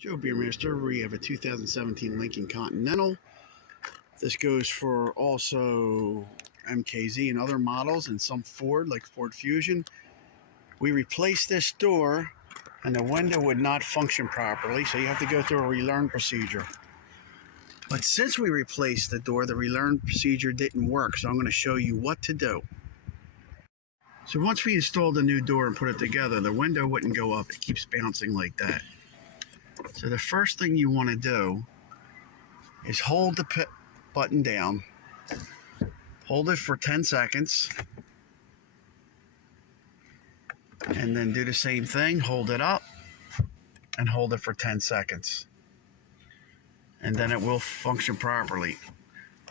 Joe Beermaster. We have a 2017 Lincoln Continental. This goes for also MKZ and other models, and some Ford, like Ford Fusion. We replaced this door and the window would not function properly, so you have to go through a relearn procedure. But since we replaced the door, the relearn procedure didn't work, so I'm going to show you what to do. So once we installed the new door and put it together, the window wouldn't go up. It keeps bouncing like that. So the first thing you want to do is hold the button down, hold it for 10 seconds, and then do the same thing, hold it up, and hold it for 10 seconds. And then it will function properly.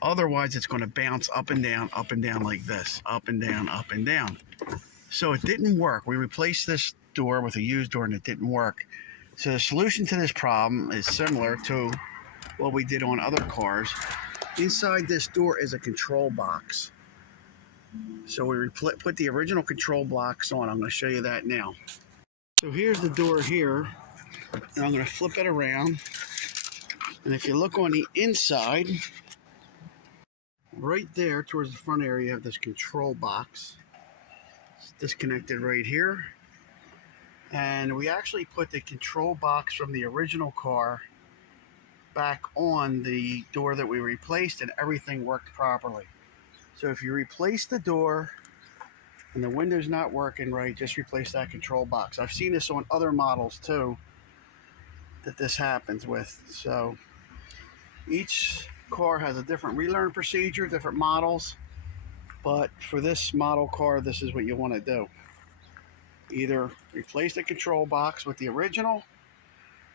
Otherwise, it's going to bounce up and down like this, up and down, up and down. So it didn't work. We replaced this door with a used door and it didn't work. So the solution to this problem is similar to what we did on other cars. Inside this door is a control box. So we put the original control box on. I'm going to show you that now. So here's the door here, and I'm going to flip it around. And if you look on the inside, right there towards the front area, you have this control box. It's disconnected right here. And we actually put the control box from the original car back on the door that we replaced, and everything worked properly. So if you replace the door and the window's not working right, just replace that control box. I've seen this on other models too, that this happens with. So each car has a different relearn procedure, different models, but for this model car, this is what you want to do. Either replace the control box with the original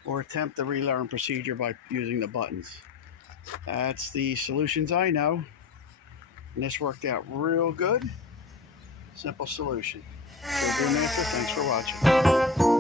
or attempt the relearn procedure by using the buttons. That's the solutions I know, and this worked out real good. Simple solution. So, Beermaster, thanks for watching.